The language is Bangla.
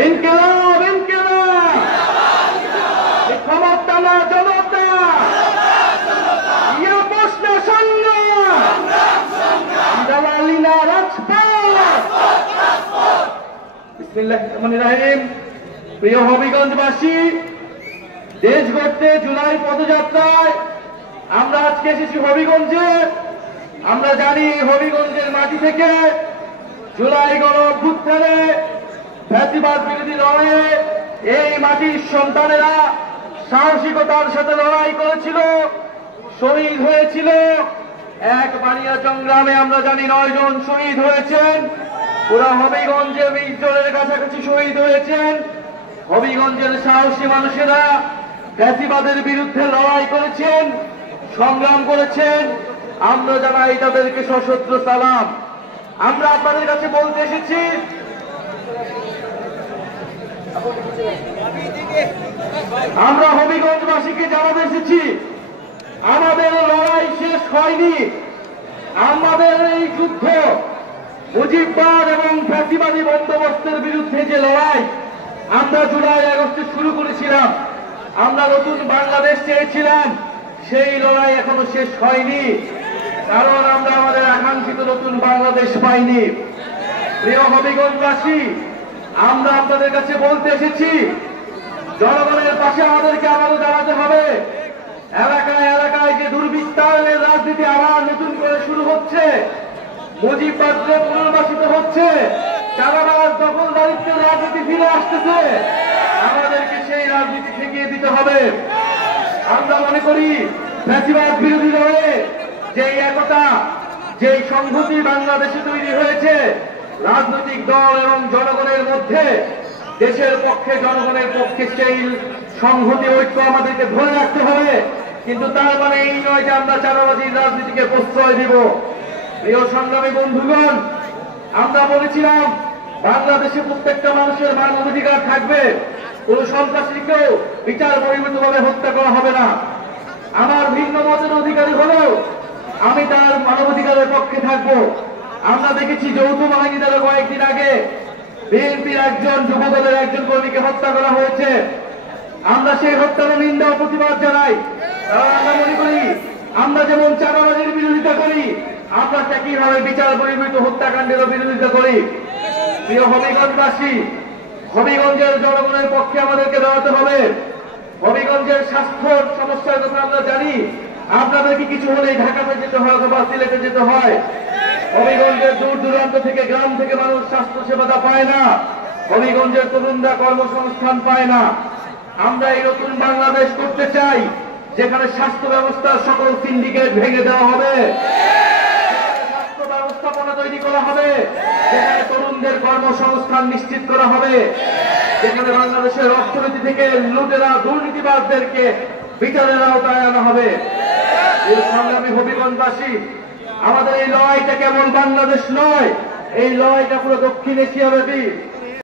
ইনকিলাব ইনকিলাব, ক্ষমতা না জনতা, ইয়া প্রশ্ন সংগ্রাম, দালালি না রাজপথ। বিসমিল্লাহির রহমানির রহিম। প্রিয় হবিগঞ্জবাসী, দেশ গড়তে জুলাই পদযাত্রায় আমরা আজকে এসেছি হবিগঞ্জে। আমরা জানি হবিগঞ্জের মাটি থেকে জুলাই গণ অভ্যুত্থানে ফ্যাসিবাদ বিরোধী লড়াইয়ে এই মাটির সন্তানেরা সাহসিকতার সাথে লড়াই করেছিল, শহীদ হয়েছিল। এক বানিয়া সংগ্রামে আমরা জানি 9 জন শহীদ হয়েছেন। পুরা হবিগঞ্জে 20 জনের কাছাকাছি শহীদ হয়েছেন। হবিগঞ্জের সাহসী মানুষেরা ফ্যাসিবাদের বিরুদ্ধে লড়াই করেছেন, সংগ্রাম করেছেন। আমরা জানাই তাদেরকে সশস্ত্র সালাম। আমরা আপনাদের কাছে বলতে এসেছি, আমরা হবিগঞ্জবাসীকে জানাতে এসেছি, আমাদের লড়াই শেষ হয়নি। আমাদের এই যুদ্ধ মুজিববাদ এবং ফ্যাসিবাদী বন্দোবস্তের বিরুদ্ধে যে লড়াই আমরা জুলাই আগস্টে শুরু করেছিলাম, আমরা নতুন বাংলাদেশ চেয়েছিলাম, সেই লড়াই এখনো শেষ হয়নি। কারণ আমরা আমাদের আকাঙ্ক্ষিত নতুন বাংলাদেশ পাইনি। প্রিয় হবিগঞ্জবাসী, আমরা আপনাদের কাছে বলতে এসেছি, জনগণের পাশে আমাদেরকে আবারও দাঁড়াতে হবে। এলাকায় এলাকায় যে দুর্বৃত্তায়নের রাজনীতি আবার নতুন করে শুরু হচ্ছে, মুজিববাদ পুনর্বাসিত হচ্ছে, চাঁদাবাজ দখলদারিত্বের রাজনীতি ফিরে আসতেছে, আমাদেরকে সেই রাজনীতি ঠেকিয়ে দিতে হবে। আমরা মনে করি ফ্যাসিবাদ বিরোধী লড়াইয়ে যে একতা, যে সংহতি বাংলাদেশে তৈরি হয়েছে রাজনৈতিক দল এবং জনগণের মধ্যে, দেশের পক্ষে জনগণের পক্ষে সেই সংহতি ঐক্য আমাদেরকে ধরে রাখতে হবে। কিন্তু তার মানে এই নয় যে আমরা চাঁদাবাজির রাজনীতিকে প্রশ্রয় দিব। প্রিয় সংগ্রামী বন্ধুগণ, আমরা বলেছিলাম বাংলাদেশে প্রত্যেকটা মানুষের মানবাধিকার থাকবে, কোন সন্ত্রাসীকেও বিচার বহির্ভূতভাবে হত্যা করা হবে না। আমার ভিন্ন মতের অধিকারী হলেও আমি তার মানবাধিকারের পক্ষে থাকব। আমরা দেখেছি যৌথ বাহিনী দ্বারা কয়েকদিন আগে বিএনপির একজন যুবদলের একজন কর্মীকে হত্যা করা হয়েছে। আমরা সেই হত্যার নিন্দা ও প্রতিবাদ জানাই। কারণ আমরা মনে করি, আমরা যেমন চাঁদাবাজির বিরোধিতা করি, আমরা একইভাবে বিচার বহির্ভূত হত্যাকাণ্ডেরও বিরোধিতা করি। প্রিয় হবিগঞ্জবাসী, হবিগঞ্জের জনগণের পক্ষে আমাদেরকে দাঁড়াতে হবে। হবিগঞ্জের স্বাস্থ্য সমস্যার কথা আমরা জানি। আপনাদেরকে কিছু হলেই ঢাকাতে যেতে হয় অথবা সিলেটে যেতে হয়। হবিগঞ্জের দূর দূরান্ত থেকে, গ্রাম থেকে মানুষ স্বাস্থ্য সেবাটা পায় না। হবিগঞ্জের তরুণরা কর্মসংস্থান পায় না। আমরা এই নতুন বাংলাদেশ করতে চাই, যেখানে স্বাস্থ্য ব্যবস্থার সকল সিন্ডিকেট ভেঙে দেওয়া হবে, স্বাস্থ্য ব্যবস্থাপনা তৈরি করা হবে, যেখানে তরুণদের কর্মসংস্থান নিশ্চিত করা হবে, যেখানে বাংলাদেশের অর্থনীতি থেকে লুটেরা দুর্নীতিবাজদেরকে বিচারের আওতায় আনা হবে। এই সংগ্রামী হবিগঞ্জবাসী, আমাদের এই লড়াইটা কেবল বাংলাদেশ নয়, এই লড়াইটা পুরো দক্ষিণ এশিয়া ব্যাপী।